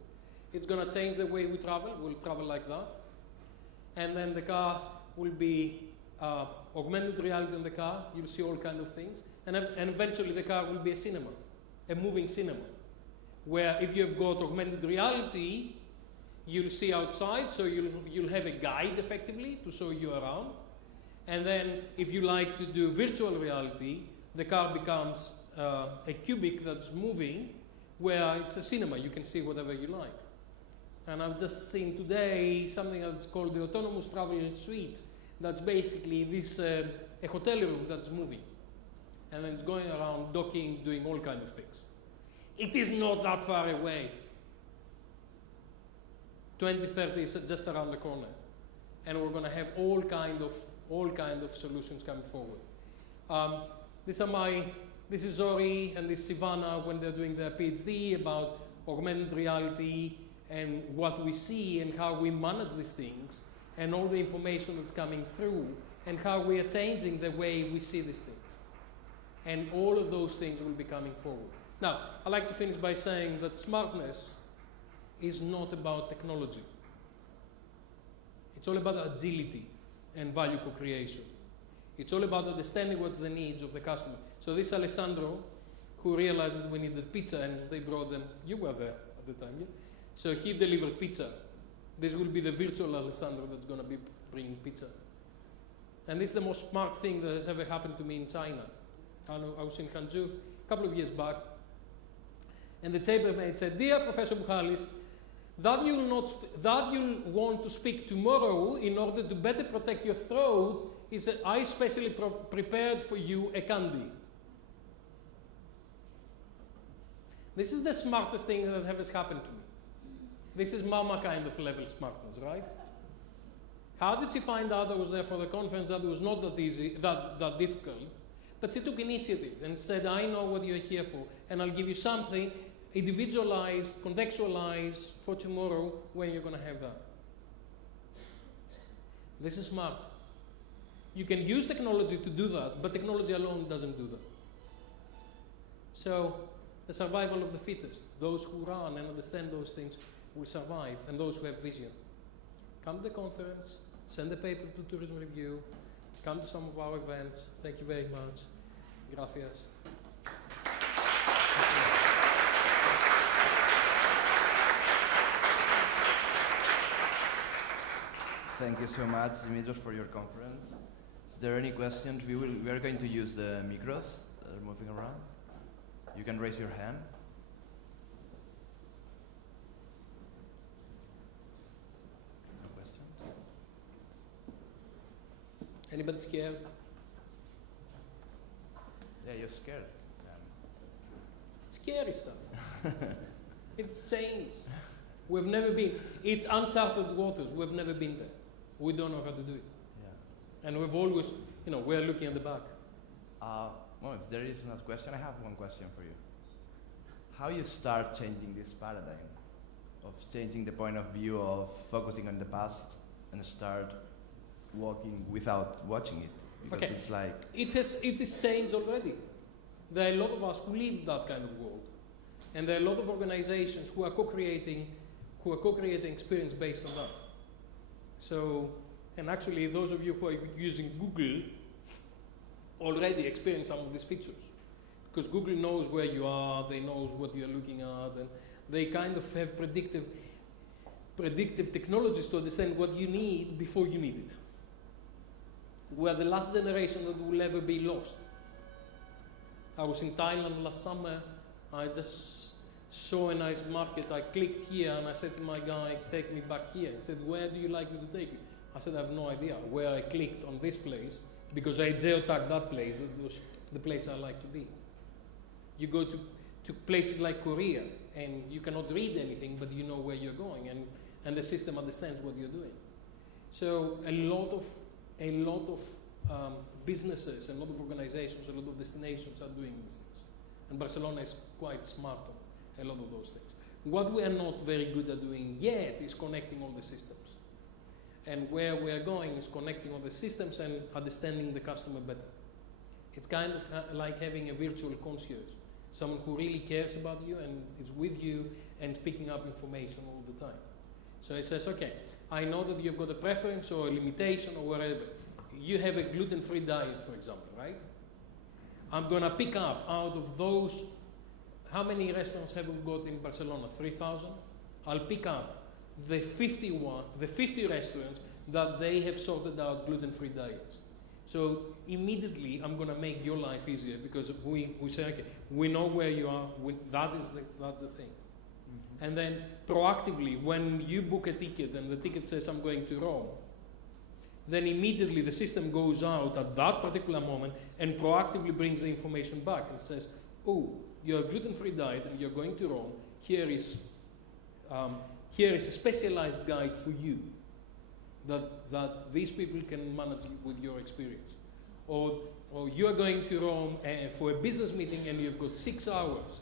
It's going to change the way we travel. We'll travel like that. And then the car will be augmented reality in the car. You'll see all kinds of things. And eventually the car will be a cinema, a moving cinema, where if you've got augmented reality, you'll see outside, so you'll have a guide effectively to show you around. And then if you like to do virtual reality, the car becomes a cubic that's moving, where it's a cinema. You can see whatever you like. And I've just seen today something that's called the autonomous travel suite. That's basically this a hotel room that's moving. And then it's going around docking, doing all kinds of things. It is not that far away. 2030 is just around the corner. And we're going to have all kind of solutions coming forward. This is Zori and this is Sivana when they're doing their PhD about augmented reality and what we see and how we manage these things and all the information that's coming through and how we are changing the way we see these things. And all of those things will be coming forward. Now, I'd like to finish by saying that smartness is not about technology. It's all about agility and value co-creation. It's all about understanding what's the needs of the customer. So this Alessandro, who realized that we needed pizza, and they brought them, you were there at the time, yeah? So he delivered pizza. This will be the virtual Alessandro that's going to be bringing pizza. And this is the most smart thing that has ever happened to me in China. I was in Hangzhou a couple of years back, and the chambermaid said, "Dear Professor Buhalis, that you'll want to speak tomorrow in order to better protect your throat is that I specially prepared for you a candy." This is the smartest thing that has happened to me. This is mama kind of level smartness, right? How did she find out I was there for the conference? That was not that easy, that difficult. But she took initiative and said, I know what you're here for, and I'll give you something individualized, contextualized for tomorrow when you're going to have that. This is smart. You can use technology to do that, but technology alone doesn't do that. So the survival of the fittest, those who run and understand those things will survive, and those who have vision. come to the conference, send a paper to Tourism Review, come to some of our events. Thank you very much. Gracias. Thank you so much, Dimitrios, for your conference. Is there any questions? We are going to use the micros that are moving around. You can raise your hand. No questions? Anybody scared? Yeah, you're scared. Scary stuff. It's change. We've never been. It's uncharted waters. We've never been there. We don't know how to do it. Yeah. And we've always, we're looking at the back. Well, if there is another question, I have one question for you. How you start changing this paradigm of changing the point of view of focusing on the past and start walking without watching it? Because Okay. it's like... It has changed already. There are a lot of us who live that kind of world. And there are a lot of organizations who are co-creating experience based on that. So, and actually those of you who are using Google already experience some of these features. Because Google knows where you are, they knows what you're looking at, and they kind of have predictive technologies to understand what you need before you need it. We are the last generation that will ever be lost. I was in Thailand last summer. I just saw a nice market. I clicked here and I said to my guy, take me back here. He said, where do you like me to take you? I said, I have no idea. Where I clicked on this place, because I geotagged that place, that was the place I like to be. You go to places like Korea and you cannot read anything, but you know where you're going, and the system understands what you're doing. So a lot of businesses, a lot of organizations, a lot of destinations are doing these things. And Barcelona is quite smart on a lot of those things. What we are not very good at doing yet is connecting all the systems. And where we are going is connecting all the systems and understanding the customer better. It's kind of like having a virtual concierge, someone who really cares about you and is with you and picking up information all the time. So it says, okay, I know that you've got a preference or a limitation or whatever. You have a gluten-free diet, for example, right? I'm going to pick up out of those, how many restaurants have we got in Barcelona? 3,000? I'll pick up the 50 restaurants that they have sorted out gluten-free diets. So immediately I'm going to make your life easier, because we say, okay, we know where you are, that's the thing. Mm-hmm. And then proactively, when you book a ticket and the ticket says I'm going to Rome, then immediately the system goes out at that particular moment and proactively brings the information back and says, oh, you're a gluten-free diet and you're going to Rome, here is a specialized guide for you that these people can manage with your experience. Or you are going to Rome for a business meeting and you've got 6 hours.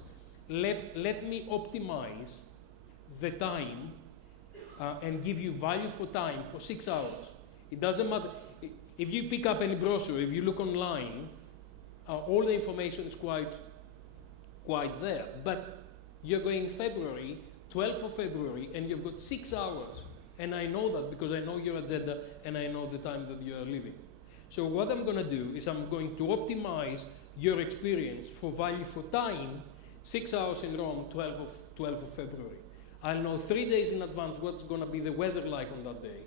Let me optimize the time and give you value for time for 6 hours. It doesn't matter. If you pick up any brochure, if you look online, all the information is quite there. But you're going February, 12th of February, and you've got 6 hours. And I know that because I know your agenda and I know the time that you're leaving. So what I'm going to do is I'm going to optimize your experience for value for time, 6 hours in Rome, 12th of February. I'll know 3 days in advance what's going to be the weather like on that day.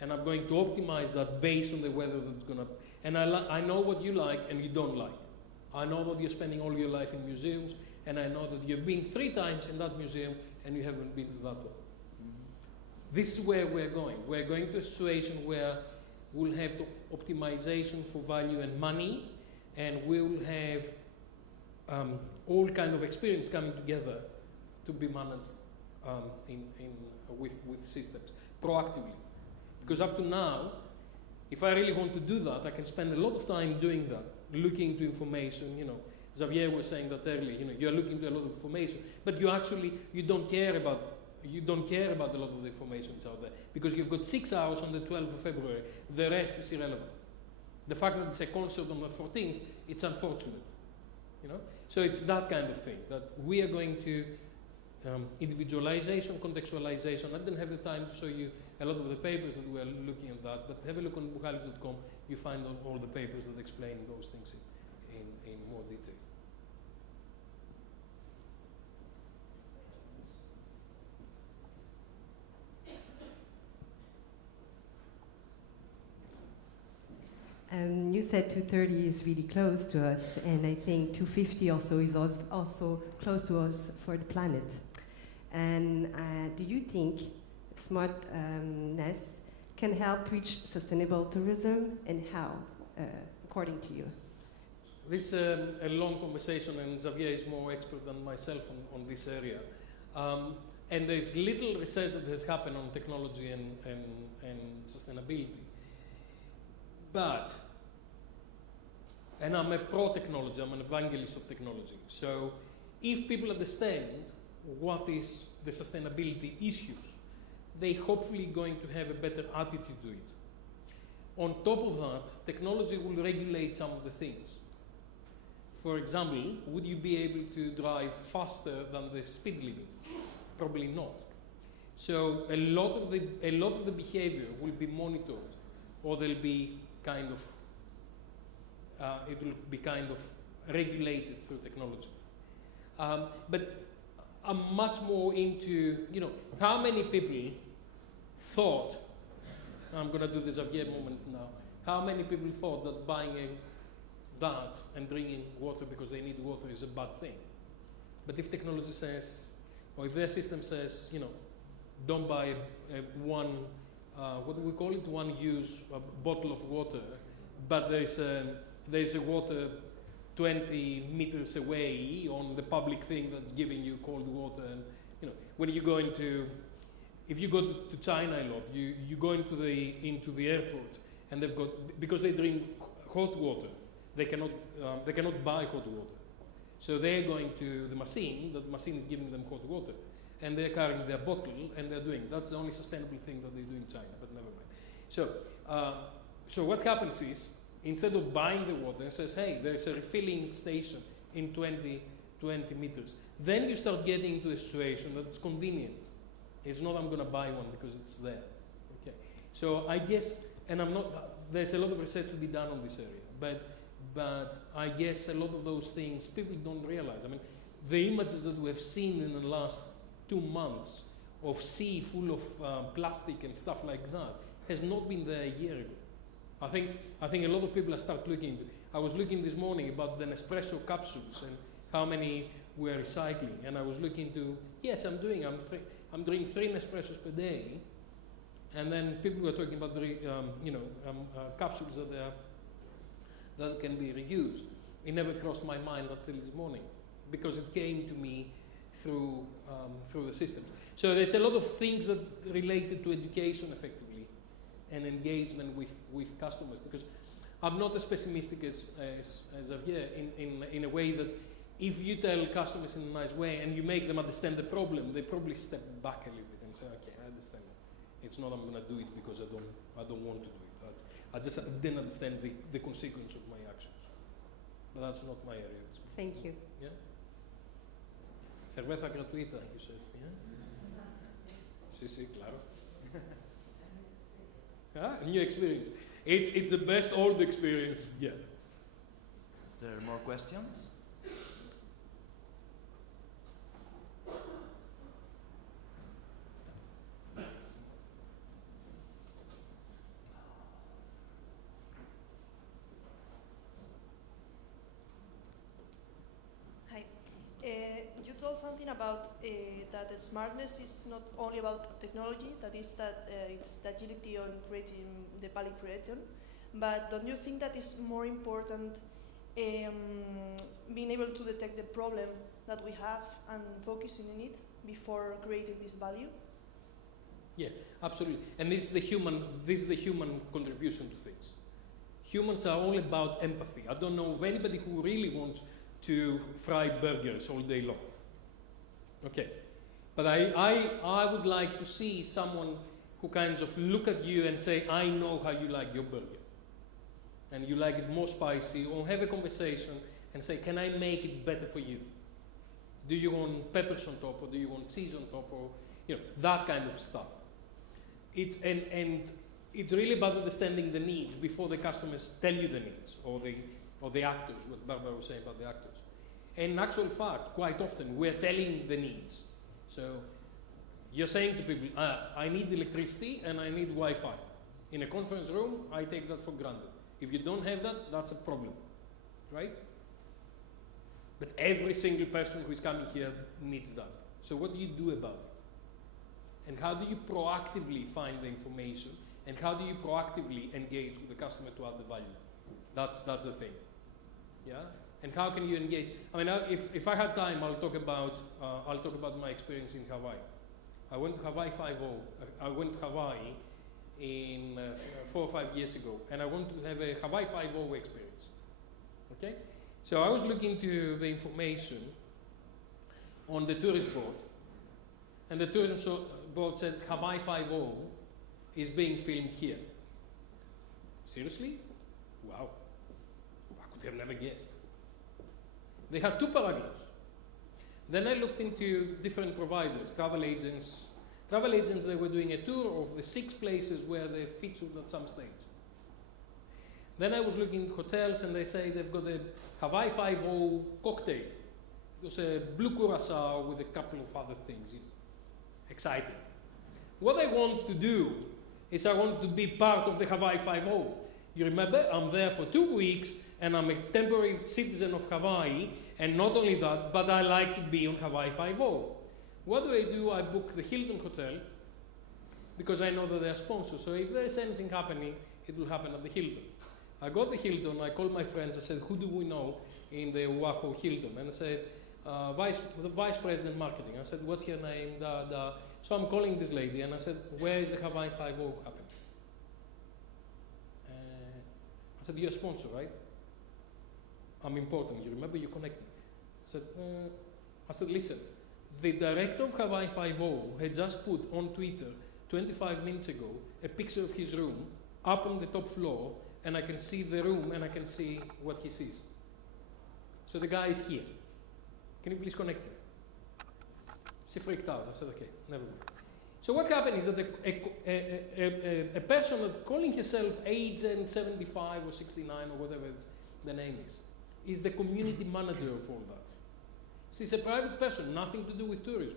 And I'm going to optimize that based on the weather that's going to... And I know what you like and you don't like. I know that you're spending all your life in museums, and I know that you've been 3 times in that museum and you haven't been to that one. Mm-hmm. This is where we're going. We're going to a situation where we'll have the optimization for value and money, and we'll have all kind of experience coming together to be managed with systems proactively. Because up to now, if I really want to do that, I can spend a lot of time doing that, looking into information. Xavier was saying that earlier. You're looking into a lot of information, but you don't care about a lot of the information that's out there, because you've got 6 hours on the 12th of February. The rest is irrelevant. The fact that it's a concert on the 14th, it's unfortunate. So it's that kind of thing that we are going to individualization, contextualization. I didn't have the time to show you a lot of the papers that were looking at that, but have a look on buhalis.com. You find all the papers that explain those things in more detail. You said 230 is really close to us, and I think 250 also is also close to us for the planet. And do you think smartness can help reach sustainable tourism, and how, according to you? This is a long conversation, and Xavier is more expert than myself on this area. And there's little research that has happened on technology and sustainability. But, and I'm a pro-technology, I'm an evangelist of technology. So if people understand what is the sustainability issues, they hopefully going to have a better attitude to it. On top of that, technology will regulate some of the things. For example, would you be able to drive faster than the speed limit? Probably not. So a lot of the behavior will be monitored, or they'll be kind of, it will be kind of regulated through technology. But I'm much more into, how many people thought, I'm going to do the Xavier moment now, how many people thought that buying that and drinking water because they need water is a bad thing? But if technology says, or if their system says, don't buy one, what do we call it, one use bottle of water, but there's a water 20 meters away on the public thing that's giving you cold water, and when you go into, if you go to China a lot, you go into the airport, and they've got, because they drink hot water, they cannot buy hot water, so they're going to the machine. That machine is giving them hot water, and they're carrying their bottle, and they're doing. That's the only sustainable thing that they do in China, but never mind. So what happens is, instead of buying the water, it says, hey, there's a refilling station in 20 meters. Then you start getting into a situation that's convenient. It's not I'm going to buy one because it's there. Okay. So I guess, and there's a lot of research to be done on this area, but I guess a lot of those things people don't realize. I mean, the images that we have seen in the last 2 months of sea full of plastic and stuff like that has not been there a year ago. I think a lot of people are start looking. I was looking this morning about the Nespresso capsules and how many we're recycling, and I was looking to, yes, I'm drinking 3 Nespressos per day, and then people were talking about capsules that can be reused. It never crossed my mind until this morning, because it came to me through the system. So there's a lot of things that related to education effectively and engagement with customers, because I'm not as pessimistic as Xavier in a way that if you tell customers in a nice way and you make them understand the problem, they probably step back a little bit and say, okay, I understand. It's not I'm going to do it because I don't want to do it. I just didn't understand the consequence of my actions. But that's not my area. Thank you. Yeah? Cerveza gratuita, you said. Yeah? Sí, claro. New experience. It's the best old experience. Yeah. Is there more questions? Hi. You told something about that the smartness is not only about technology, that is that it's the agility on creating the value creation, but don't you think that is more important being able to detect the problem that we have and focusing on it before creating this value? Yeah, absolutely. And this is the human contribution to things. Humans are all about empathy. I don't know of anybody who really wants to fry burgers all day long. Okay, but I would like to see someone who kind of look at you and say, I know how you like your burger. And you like it more spicy, or have a conversation and say, can I make it better for you? Do you want peppers on top, or do you want cheese on top, or that kind of stuff? It's it's really about understanding the needs before the customers tell you the needs, or the actors, what Barbara was saying about the actors. And in actual fact, quite often we're telling the needs. So you're saying to people, I need electricity and I need Wi-Fi. In a conference room, I take that for granted. If you don't have that, that's a problem, right? But every single person who is coming here needs that. So what do you do about it? And how do you proactively find the information? And how do you proactively engage with the customer to add the value? That's the thing, yeah. And how can you engage? I mean, if I had time, I'll talk about my experience in Hawaii. I went to Hawaii 5-0. I went to Hawaii in 4 or 5 years ago, and I want to have a Hawaii 5-0 experience. Okay, so I was looking to the information on the tourist board, and the tourism board said Hawaii 5-0 is being filmed here. Seriously? Wow. I could have never guessed. They had 2 paragraphs. Then I looked into different providers, travel agents. Travel agents, they were doing a tour of the 6 places where they featured at some stage. Then I was looking at hotels, and they say they've got a Hawaii 5-0 cocktail. It was a blue curacao with a couple of other things. Exciting. What I want to do is I want to be part of the Hawaii 5-0. You remember, I'm there for 2 weeks, and I'm a temporary citizen of Hawaii, and not only that, but I like to be on Hawaii 5-0. What do? I book the Hilton Hotel, because I know that they are sponsors, so if there's anything happening, it will happen at the Hilton. I got the Hilton, I called my friends, I said, who do we know in the Oahu Hilton? And I said, the Vice President Marketing. I said, what's your name? So I'm calling this lady, and I said, where is the Hawaii 5-0 happening? I said, you're a sponsor, right? I'm important. You remember, you connect me. I said, listen, the director of Hawaii 5-0 had just put on Twitter 25 minutes ago a picture of his room up on the top floor, and I can see the room and I can see what he sees. So the guy is here. Can you please connect me? She freaked out. I said, okay, never mind. So what happened is that a person that calling herself Agent 75 or 69 or whatever the name is the community manager of all that. She's a private person, nothing to do with tourism.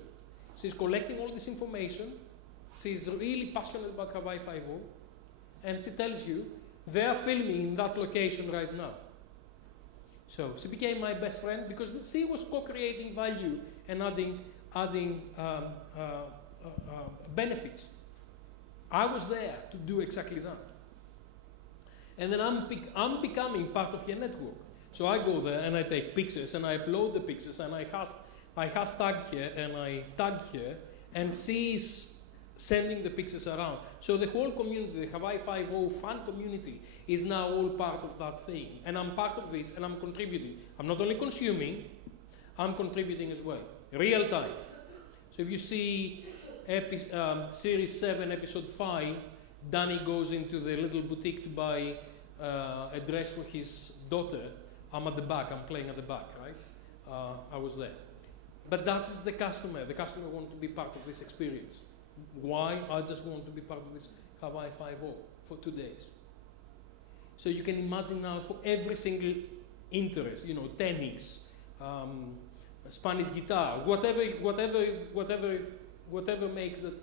She's collecting all this information. She's really passionate about Hawaii 5-0. And she tells you, they are filming in that location right now. So she became my best friend because she was co-creating value and adding benefits. I was there to do exactly that. And then I'm becoming part of your network. So I go there and I take pictures and I upload the pictures and I hashtag here and I tag here, and she's sending the pictures around. So the whole community, the Hawaii 5-0 fan community, is now all part of that thing. And I'm part of this and I'm contributing. I'm not only consuming, I'm contributing as well. Real time. So if you see Series 7, Episode 5, Danny goes into the little boutique to buy a dress for his daughter. I'm at the back, I'm playing at the back, right? I was there. But that is the customer. The customer wants to be part of this experience. Why? I just want to be part of this Hawaii 5-0 for 2 days. So you can imagine now for every single interest, tennis, Spanish guitar, whatever makes that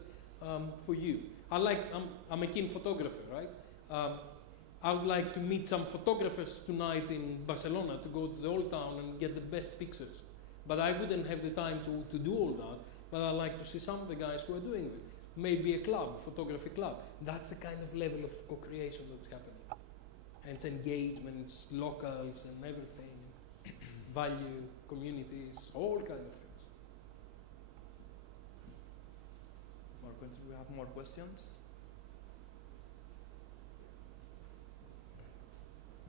for you. I'm a keen photographer, right? I would like to meet some photographers tonight in Barcelona to go to the old town and get the best pictures. But I wouldn't have the time to do all that. But I like to see some of the guys who are doing it. Maybe a club, photography club. That's the kind of level of co-creation that's happening. And it's engagements, locals and everything. Value, communities, all kind of things. Do we have more questions?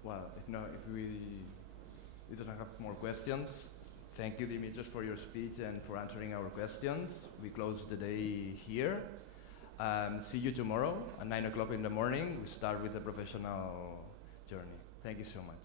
Well, if we don't have more questions, thank you, Dimitrios, for your speech and for answering our questions. We close the day here. See you tomorrow at 9 o'clock in the morning. We start with the professional journey. Thank you so much.